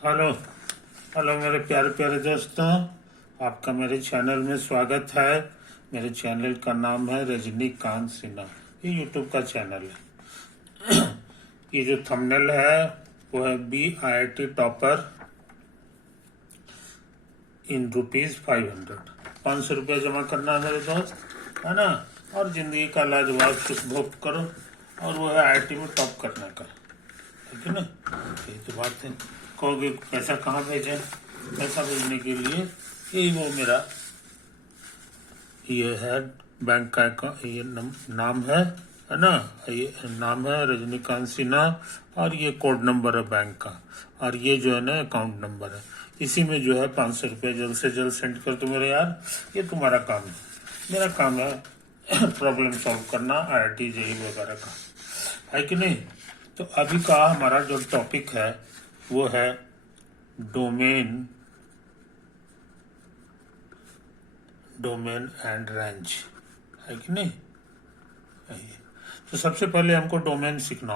Hello. Hello मेरे प्यारे प्यारे दोस्तों, आपका मेरे चैनल में स्वागत है। मेरे चैनल का नाम है रजनीकांत सिन्हा। ये यूट्यूब का चैनल है। ये जो थंबनेल है वो है BIT टॉपर इन ₹500। ₹500 जमा करना है मेरे दोस्त, है ना। और जिंदगी का लाजवाब सुख भोग करो, और वो है IIT में टॉप करने का, ठीक है ना। यही तो बात है। कहोगे पैसा कहाँ भेजें? पैसा भेजने के लिए यही वो मेरा ये है बैंक का ये नाम है ना। ये नाम है रजनीकांत सिन्हा, और ये कोड नंबर है बैंक का, और ये जो है ना अकाउंट नंबर है। इसी में जो है ₹500 जल्द से जल्द सेंड कर दो मेरे यार। ये तुम्हारा काम है, मेरा काम है प्रॉब्लम सॉल्व करना, IIT JEE वगैरह का, है कि नहीं। तो अभी का हमारा जो टॉपिक है वो है डोमेन एंड रेंज, है कि नहीं। तो सबसे पहले हमको डोमेन सीखना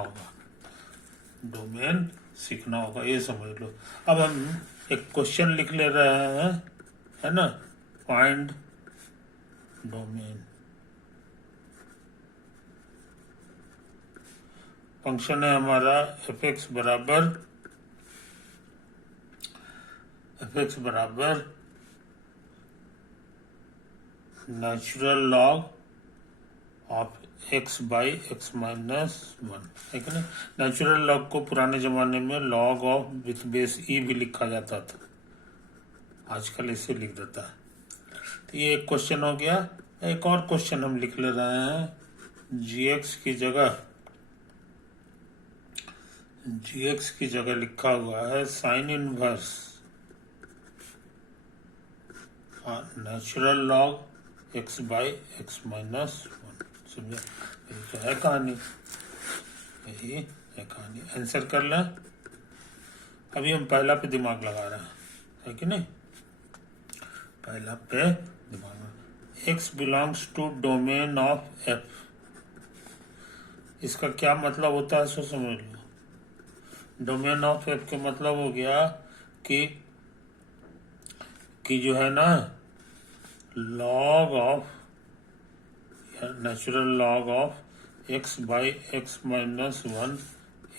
होगा, ये समझ लो। अब हम एक क्वेश्चन लिख ले रहे हैं, है ना। Find domain. फंक्शन है हमारा fx बराबर natural log of x by x minus 1, है कि नहीं। नेचुरल लॉग को पुराने जमाने में लॉग ऑफ विथ बेस ई भी लिखा जाता था, आजकल इसे लिख देता है। तो ये एक क्वेश्चन हो गया। एक और क्वेश्चन हम लिख ले रहे हैं। gx की जगह लिखा हुआ है sine inverse natural log x by x minus 1। समझे? यही तो है कहानी, आंसर कर लें। अभी हम पहला पे दिमाग लगा रहे हैं, है कि नहीं। पहला पे दिमाग, x belongs to domain of f। इसका क्या मतलब होता है सो समझ लो। डोमेन ऑफ f के मतलब हो गया कि जो है ना log of natural log of x by x minus 1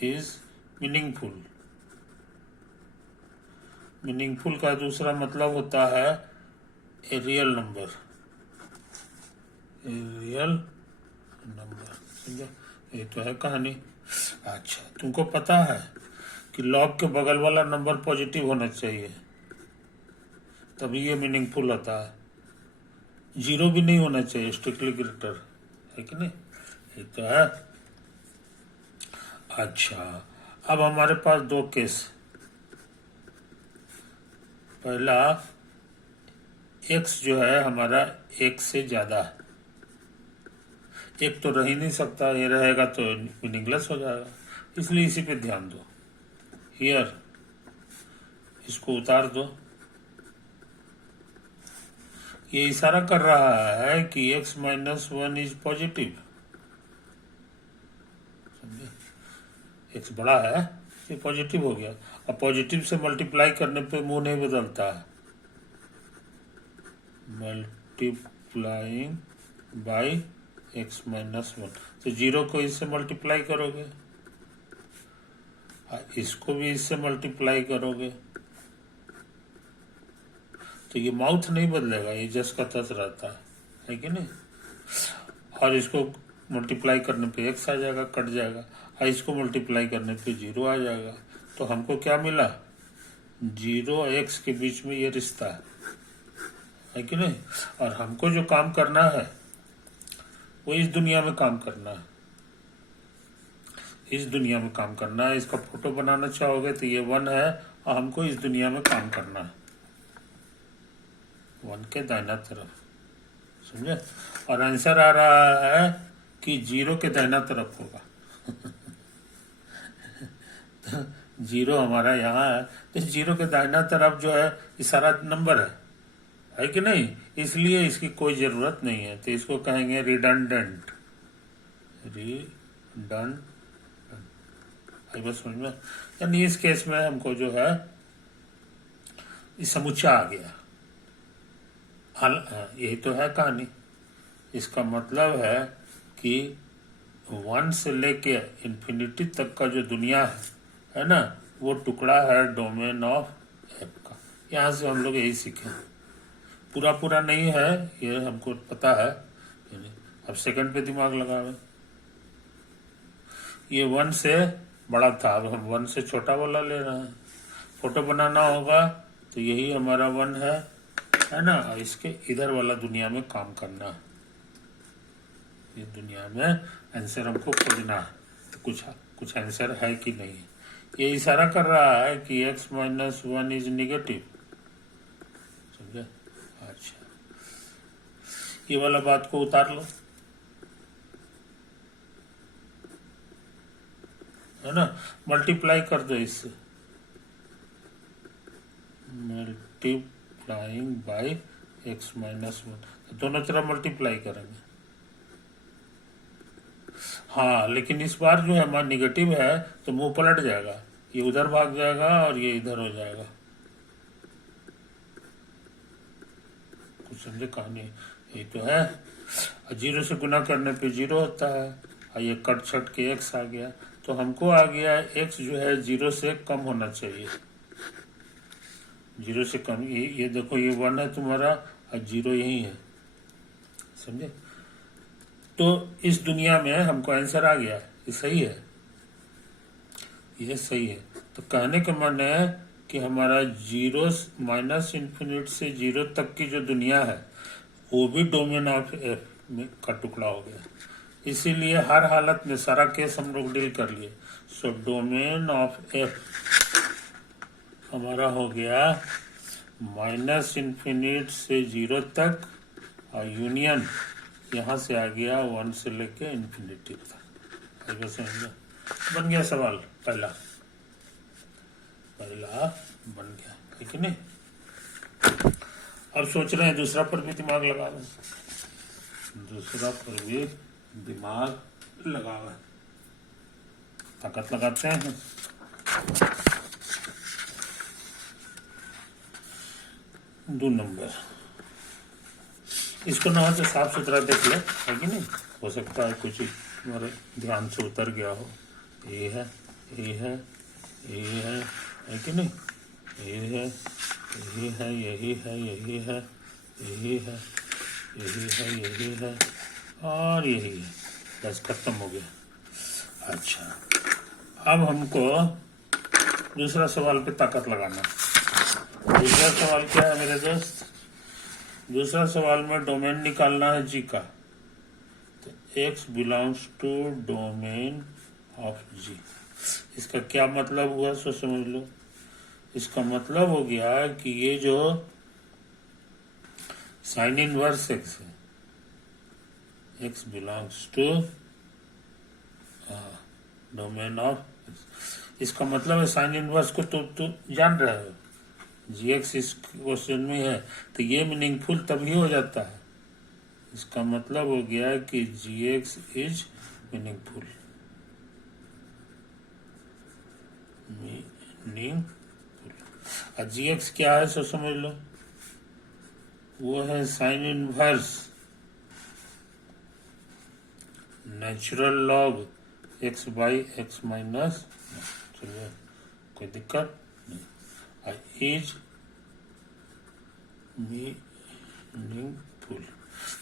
is meaningful. Meaningful का दूसरा मतलब होता है ए रियल नंबर, समझा। ये तो है कहानी। अच्छा, तुमको पता है कि लॉग के बगल वाला नंबर पॉजिटिव होना चाहिए, तभी ये मीनिंगफुल होता है। जीरो भी नहीं होना चाहिए, स्ट्रिक्टली ग्रेटर, है कि नहीं। ये तो है। अच्छा, अब हमारे पास दो केस। पहला, x जो है हमारा एक से ज्यादा, एक तो रह ही नहीं सकता, ये रहेगा तो मीनिंगलेस हो जाएगा, इसलिए इसी पे ध्यान दो। हियर, इसको उतार दो। ये इशारा कर रहा है कि x माइनस 1 इज पॉजिटिव। समझे? x बड़ा है, ये पॉजिटिव हो गया। अब पॉजिटिव से मल्टीप्लाई करने पे मुंह नहीं बदलता है। मल्टीप्लाइंग बाई x माइनस 1, तो जीरो को इससे मल्टीप्लाई करोगे, इसको भी इससे मल्टीप्लाई करोगे, तो ये माउथ नहीं बदलेगा, ये जस का तस रहता है कि नहीं। और इसको मल्टीप्लाई करने पे x आ जाएगा, कट जाएगा, और इसको मल्टीप्लाई करने पे जीरो आ जाएगा। तो हमको क्या मिला? जीरो x के बीच में ये रिश्ता है कि नहीं। और हमको जो काम करना है वो इस दुनिया में काम करना है, इसका फोटो बनाना चाहोगे तो ये 1 है, और हमको इस दुनिया में काम करना है 1 के दाहिना तरफ, समझे। और आंसर आ रहा है कि जीरो के दाहिना तरफ होगा। तो जीरो हमारा यहाँ है, तो जीरो के दाहिना तरफ जो है ये सारा नंबर है कि नहीं, इसलिए इसकी कोई जरूरत नहीं है। तो इसको कहेंगे रिडंडेंट। बस समझ में। यानी इस केस में हमको जो है ये समुच्चा आ गया। यही तो है कहानी। इसका मतलब है कि 1 से लेके इन्फिनिटी तक का जो दुनिया है ना, वो टुकड़ा है डोमेन ऑफ एफ का। यहाँ से हम लोग यही सीखे। पूरा पूरा नहीं है ये हमको पता है, अब सेकंड पे दिमाग लगावे। ये 1 से बड़ा था, अब हम 1 से छोटा वाला ले रहे हैं। फोटो बनाना होगा तो यही हमारा 1 है ना, और इसके इधर वाला दुनिया में काम करना है। इस दुनिया में आंसर हमको खोजना है, तो कुछ आंसर है कि नहीं। ये इशारा कर रहा है कि x माइनस 1 इज निगेटिव, समझे। अच्छा, ये वाला बात को उतार लो, है ना, मल्टीप्लाई कर दो इससे, मल्टीप्लाइंग बाय x माइनस 1, दोनों तरफ मल्टीप्लाई करेंगे। हाँ, लेकिन इस बार जो है हमारा निगेटिव है तो मुंह पलट जाएगा, ये उधर भाग जाएगा और ये इधर हो जाएगा। कुछ समझे कहानी, यही तो है। 0 से गुना करने पे 0 होता है, और ये कट छट के x आ गया, तो हमको आ गया x जो है 0 से कम होना चाहिए। 0 से कम, ये देखो ये 1 है तुम्हारा और 0 यही है, समझे। तो इस दुनिया में हमको आंसर आ गया, ये सही है, ये सही है। तो कहने का मन है कि हमारा 0 माइनस इन्फिनिट से 0 तक की जो दुनिया है वो भी डोमेन ऑफ एफ में का टुकड़ा हो गया। इसीलिए हर हालत में सारा केस हम लोग डील कर लिए। सो डोमेन ऑफ एफ हमारा हो गया माइनस इन्फिनिट से 0 तक, और यूनियन यहाँ से आ गया 1 से लेके इन्फिनिटी तक। समझ बन गया सवाल पहला बन गया, है कि नहीं। अब सोच रहे हैं दूसरा पर भी दिमाग लगा लें, दूसरा पर भी दिमाग लगा लें, ताकत लगाते हैं। दो नंबर, इसको ना से साफ सुथरा देख ले, है कि नहीं। हो सकता है कुछ हमारे ध्यान से उतर गया हो। ये है, ये है, ये है कि नहीं, ये है, यही है, यही है, यही है, यही है, यही है, यही है और यही है, बस खत्म हो गया। अच्छा, अब हमको दूसरा सवाल पे ताकत लगाना। दूसरा सवाल क्या है मेरे दोस्त, दूसरा सवाल में डोमेन निकालना है जी का। तो x belongs to domain of G, इसका क्या मतलब हुआ सो समझ लो। इसका मतलब हो गया कि ये जो साइन इनवर्स x है, x belongs to domain of, इसका मतलब है साइन इनवर्स को तो जान रहे हो, gx इस क्वेश्चन में है, तो ये मीनिंगफुल तभी हो जाता है। इसका मतलब हो गया कि gx इज मीनिंगफुल, और gx क्या है सो समझ लो, वो है sine inverse natural log x by x minus, चलिए कोई दिक्कत नहीं, इज मीनिंगफुल।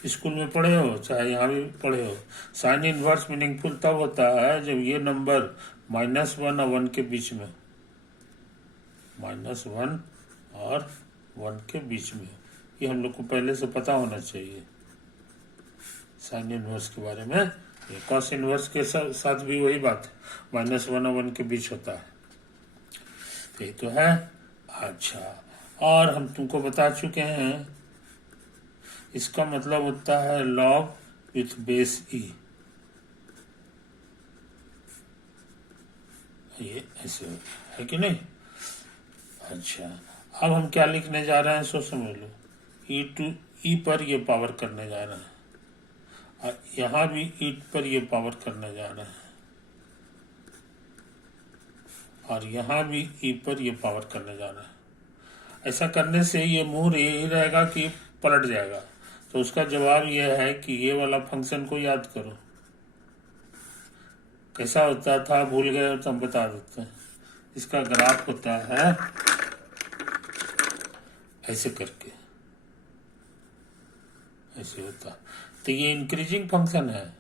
स्कूल में पढ़े हो चाहे यहाँ भी पढ़े हो, साइन इनवर्स मीनिंगफुल तब होता है जब ये नंबर -1 और 1 के बीच में, -1 और 1 के बीच में, ये हम लोग को पहले से पता होना चाहिए साइन इनवर्स के बारे में। कॉस इनवर्स के साथ भी वही बात है, -1 और 1 के बीच होता है, यही तो है। अच्छा, और हम तुमको बता चुके हैं इसका मतलब होता है लॉग विथ बेस ई, ये ऐसे है कि नहीं। अच्छा, अब हम क्या लिखने जा रहे हैं सो समझ लो, ई टू ई पर ये पावर करने जा रहे हैं, और यहाँ भी ई पर ये पावर करने जा रहे हैं, और यहाँ भी ई पर ये पावर करने जा रहे हैं। ऐसा करने से ये मुंह यही रहेगा कि पलट जाएगा। तो उसका जवाब यह है कि ये वाला फंक्शन को याद करो। कैसा होता था, भूल गए तो हम बता देते हैं। इसका ग्राफ होता है ऐसे करके, ऐसे होता। तो ये इंक्रीजिंग फंक्शन है।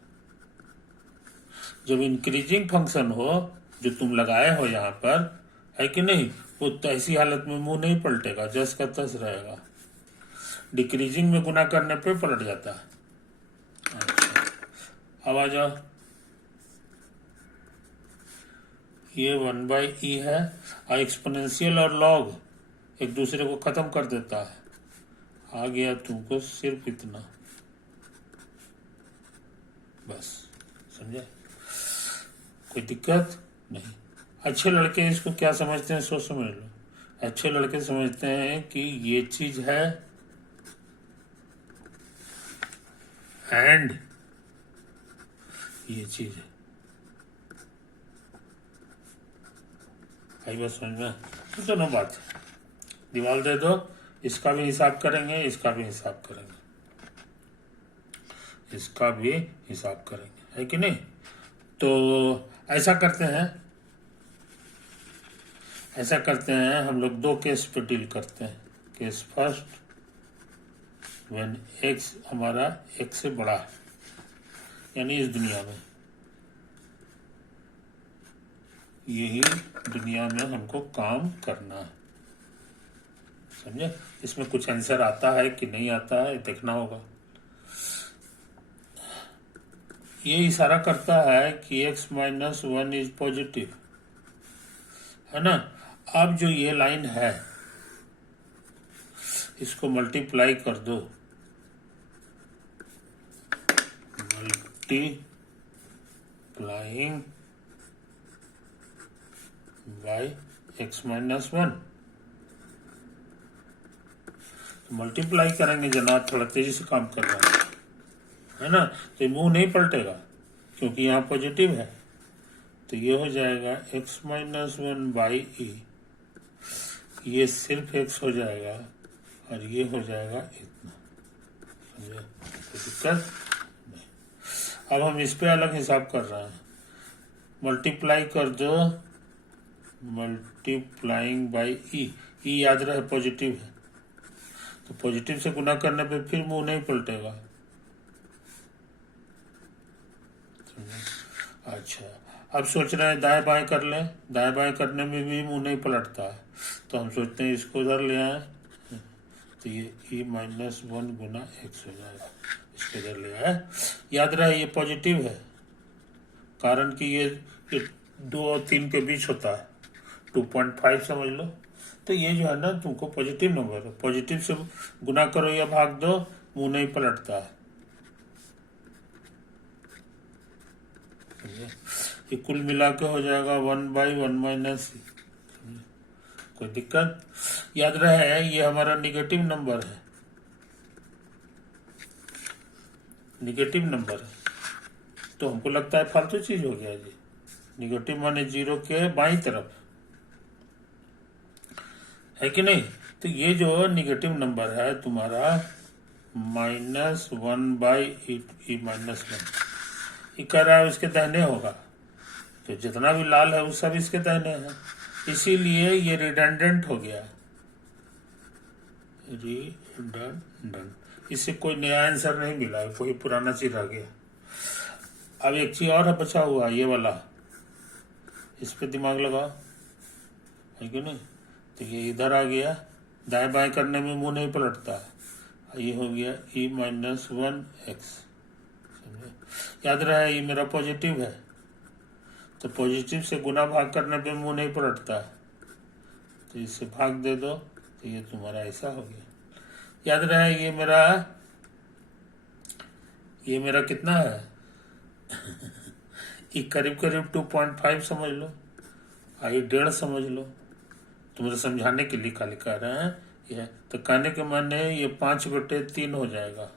जब इंक्रीजिंग फंक्शन हो, जो तुम लगाए हो यहाँ पर, है कि नहीं, वो तो ऐसी हालत में मुंह नहीं पलटेगा, जस का तस रहेगा। डिक्रीजिंग में गुना करने पे पलट जाता है। अच्छा, अब आ जाओ। ये 1/e है, और एक्सपोनेंशियल और लॉग एक दूसरे को खत्म कर देता है। आ गया तुमको सिर्फ इतना, बस। समझे? कोई दिक्कत नहीं। अच्छे लड़के इसको क्या समझते हैं, सोच समझ लो। अच्छे लड़के समझते हैं कि ये चीज है एंड ये चीज है। आई बात समझ में? तो दोनों बात है। दीवार दे दो, इसका भी हिसाब करेंगे, इसका भी हिसाब करेंगे, इसका भी हिसाब करेंगे, है कि नहीं? तो ऐसा करते हैं, ऐसा करते हैं हम लोग। दो केस पे डील करते हैं। केस फर्स्ट, व्हेन एक्स हमारा एक से बड़ा है, यानी इस दुनिया में, यही दुनिया में हमको काम करना है। समझे? इसमें कुछ आंसर आता है कि नहीं आता है देखना होगा। ये इशारा करता है कि x-1 इज पॉजिटिव, है ना? अब जो ये लाइन है, इसको मल्टीप्लाई कर दो, मल्टीप्लाइंग बाय x-1। मल्टीप्लाई करेंगे जनाब, थोड़ा तेजी से काम कर रहा है ना? तो मुंह नहीं पलटेगा क्योंकि यहाँ पॉजिटिव है। तो ये हो जाएगा x-1/e, ये सिर्फ x हो जाएगा और ये हो जाएगा इतना। समझे? कोई दिक्कत नहीं। अब हम इस पे अलग हिसाब कर रहे हैं। मल्टीप्लाई कर दो, मल्टीप्लाइंग बाय e। ई याद रहे पॉजिटिव है, तो पॉजिटिव से गुना करने पे फिर मुंह नहीं पलटेगा। अच्छा, अब सोच रहे हैं दाएं बाएं कर लें। दाएं बाएं करने में भी मुंह नहीं पलटता है, तो हम सोचते हैं इसको उधर ले आए, तो ये e-1 गुना x हो जाएगा। इसको इधर ले आए। याद रहे ये पॉजिटिव है, कारण कि ये 2 और 3 के बीच होता है, 2.5 समझ लो। तो ये जो है ना, तुमको पॉजिटिव नंबर है, पॉजिटिव से गुना करो या भाग दो, मुंह नहीं पलटता है। ये कुल मिला के हो जाएगा 1/1 - e। कोई दिक्कत? याद रहे ये हमारा निगेटिव नंबर है, निगेटिव नंबर है, तो हमको लगता है फालतू चीज हो गया जी। निगेटिव माने 0 के बाई तरफ, है कि नहीं? तो ये जो निगेटिव नंबर है तुम्हारा -1/e-1, ये कह रहा है इसके दाहिने होगा, तो जितना भी लाल है वो सब इसके दाहिने है, इसीलिए ये रिडंडेंट हो गया। रिडंडेंट, इससे कोई नया आंसर नहीं मिला, कोई पुराना चीज रह गया। अब एक चीज और है बचा हुआ, ये वाला, इस पे दिमाग लगाओ, है कि नहीं? तो ये इधर आ गया, दाएं बाएं करने में मुंह नहीं पलटता है। ये हो गया e-1x। समझे? याद रहे ये मेरा पॉजिटिव है, तो पॉजिटिव से गुना भाग करने पे मुंह नहीं पलटता है, तो इससे भाग दे दो, तो ये तुम्हारा ऐसा हो गया। याद रहे ये मेरा कितना है ये करीब करीब 2.5 समझ लो, ये 1.5 समझ लो। तुम्हें समझाने के लिए खाली कह रहे हैं ये, तो कहने के माने ये 5/3 हो जाएगा।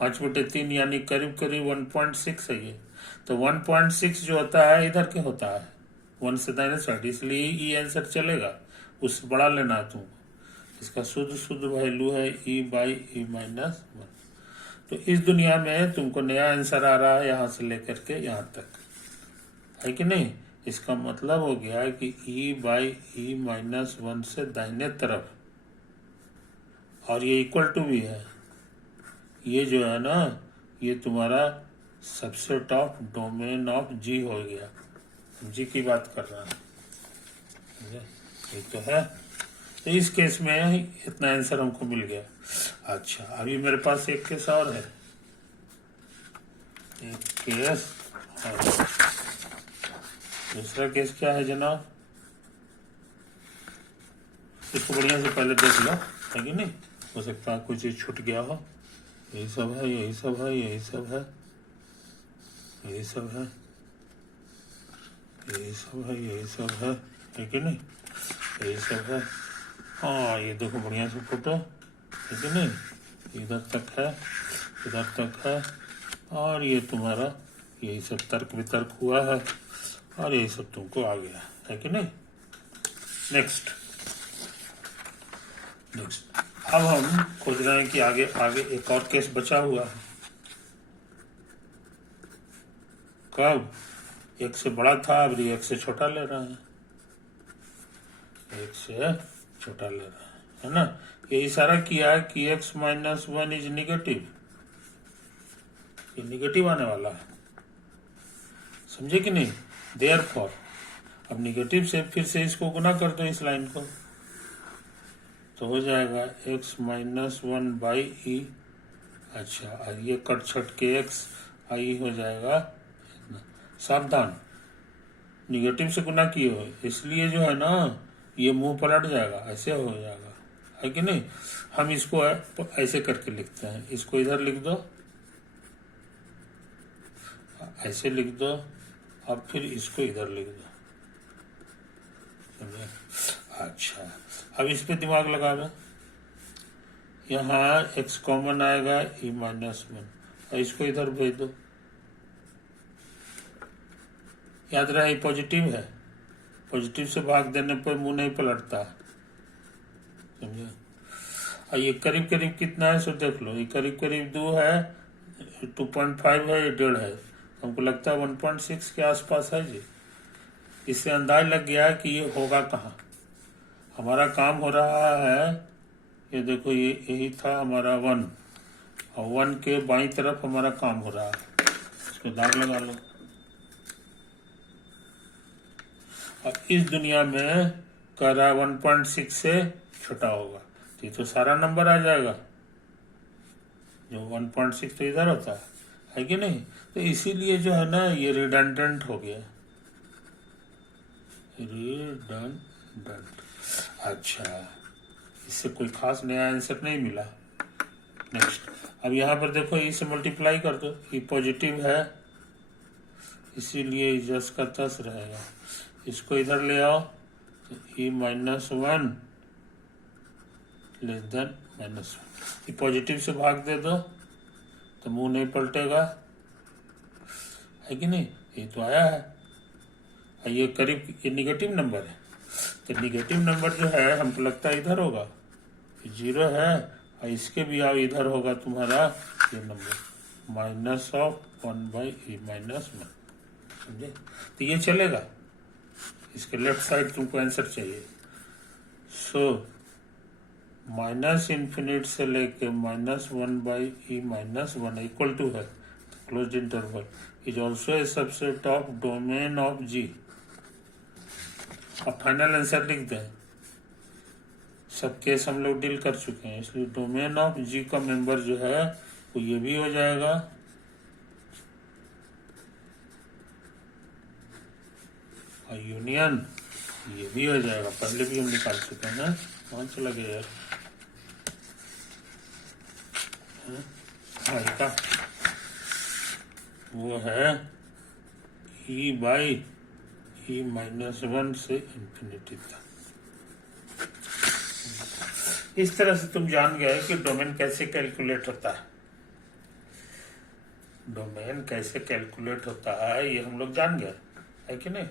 5/3 यानी करीब करीब 1.6 है ये। तो 1.6 जो होता है इधर के होता है 1 से दाहिने साइड, इसलिए ये आंसर चलेगा, उससे बड़ा लेना है तुमको। इसका शुद्ध वैल्यू है ई बाई ई माइनस वन। तो इस दुनिया में तुमको नया आंसर आ रहा है यहाँ से लेकर के यहाँ तक, है कि नहीं। इसका मतलब हो गया कि ई बाई ई माइनस वन से दाहिने तरफ, और ये इक्वल टू भी है। ये जो है ना, ये तुम्हारा सबसेट ऑफ डोमेन ऑफ जी हो गया। जी की बात कर रहा है, ये तो है। तो इस केस में इतना आंसर हमको मिल गया। अच्छा, अभी मेरे पास एक केस और है, एक केस और। दूसरा केस क्या है जनाब, इसको बढ़िया से पहले देख लो, है कि नहीं। हो सकता है कोई चीज छूट गया हो। यही सब है, यही सब है, यही सब है, यही सब है, यही सब है, यही सब है कि नहीं, यही सब है। हाँ, ये देखो बढ़िया से फोटो, है कि नहीं। इधर तक है, इधर तक है, और ये तुम्हारा यही सब तर्क वितर्क हुआ है, और यही सब तुमको आ गया, है कि नहीं। नेक्स्ट अब हम खोज रहे हैं कि आगे आगे एक और केस बचा हुआ है। कब एक से बड़ा था, अब एक से छोटा ले रहा है, एक से छोटा ले रहा है ना। ये इशारा किया है कि x minus one is negative, ये निगेटिव आने वाला है, समझे कि नहीं। देयरफॉर अब निगेटिव से फिर से इसको गुना कर दो, इस लाइन को, तो हो जाएगा x minus one by E. अच्छा, ये कट छट के x आई हो जाएगा। सावधान, निगेटिव से गुना किए हो, इसलिए जो है ना ये मुंह पलट जाएगा, ऐसे हो जाएगा, है कि नहीं। हम इसको ऐसे करके लिखते हैं, इसको इधर लिख दो, ऐसे लिख दो, अब फिर इसको इधर लिख दो, समझे। अच्छा, अब इस पे दिमाग लगा लो, यहाँ x कॉमन आएगा ई माइनस वन, और इसको इधर भेज दो। याद रहे पॉजिटिव है, पॉजिटिव से भाग देने पर मुंह नहीं पलटता, समझे। और ये करीब करीब कितना है सो देख लो, ये करीब करीब 2 है, 2.5 है, ये 1.5 है, हमको लगता है 1.6 के आसपास है जी। इससे अंदाज लग गया कि ये होगा कहाँ। हमारा काम हो रहा है, ये देखो, ये यही था हमारा 1, और 1 के बाईं तरफ हमारा काम हो रहा है, इसको दाग लगा लो। और इस दुनिया में कह रहा है 1.6 से छोटा होगा, तो ये तो सारा नंबर आ जाएगा, जो 1.6 तो इधर होता है कि नहीं। तो इसीलिए जो है ना ये रिडंडेंट हो गया, रिडंडेंट। अच्छा, इससे कोई खास नया आंसर नहीं मिला। नेक्स्ट, अब यहाँ पर देखो, ई से मल्टीप्लाई कर दो, ये पॉजिटिव है इसीलिए जस का तस रहेगा। इसको इधर ले आओ, तो E minus one less than minus one, ये पॉजिटिव से भाग दे दो तो मुंह नहीं पलटेगा, है कि नहीं। ये तो आया है, और ये करीब ये निगेटिव नंबर है, तो निगेटिव नंबर जो है हमको लगता है इधर होगा, 0 है, और इसके भी आओ इधर होगा तुम्हारा ये number minus of 1 by E minus one, समझे। तो ये चलेगा, इसके लेफ्ट साइड तुमको आंसर चाहिए। सो माइनस इन्फिनिट से लेके -1 by E minus one equal to है, closed interval is also a subset of domain of G. अब फाइनल आंसर लिख दें, सब केस हम लोग डील कर चुके हैं, इसलिए डोमेन ऑफ जी का मेंबर जो है वो ये भी हो जाएगा, और यूनियन ये भी हो जाएगा। पहले भी हम निकाल चुके हैं ना, कौन चला गया यार, का वो है ई बाई ई माइनस वन से इंफिनिटी तक। इस तरह से तुम जान गए कि डोमेन कैसे कैलकुलेट होता है, डोमेन कैसे कैलकुलेट होता है ये हम लोग जान गए, है कि नहीं।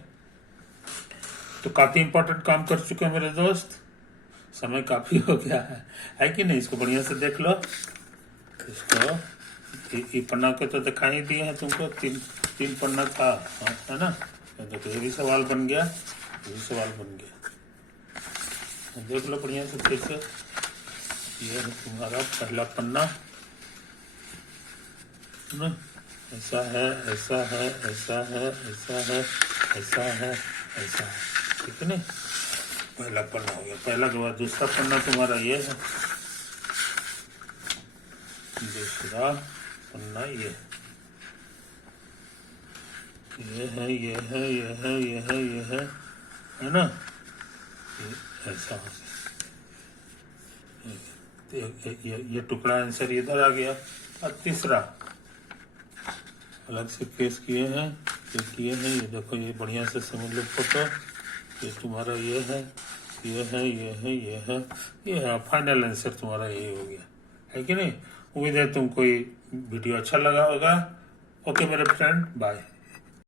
तो काफी इंपॉर्टेंट काम कर चुके हैं मेरे दोस्त। समय काफी हो गया है कि नहीं? इसको बढ़िया से देख लो। इसको ये पन्ना के तो दिखाई ही दिए हैं तुमको, तीन पन्ना था, है ना? देखो ये भी सवाल बन गया, ये भी सवाल बन गया। देख लो बढ़िया से फिर से। ये है तुम्हारा पहला पन्ना, है ना? ऐसा है, ऐसा है, ऐसा है, ऐसा है, ऐसा है, ऐसा है, ठीक है ना? पहला पन्ना हो गया। पहला के बाद दूसरा पन्ना तुम्हारा ये है, दूसरा पन्ना ये है, ये है, ये है, ये है, ये है ना? ये ऐसा हो गया। ये टुकड़ा आंसर इधर आ गया। अब तीसरा अलग से केस किए हैं, ये देखो, ये बढ़िया से समझ लो फोटो। ये तुम्हारा ये है, ये है, ये है, ये है, ये है। फाइनल आंसर तुम्हारा यही हो गया, है कि नहीं? उम्मीद है तुमको ये वीडियो अच्छा लगा होगा। ओके मेरे फ्रेंड, बाय।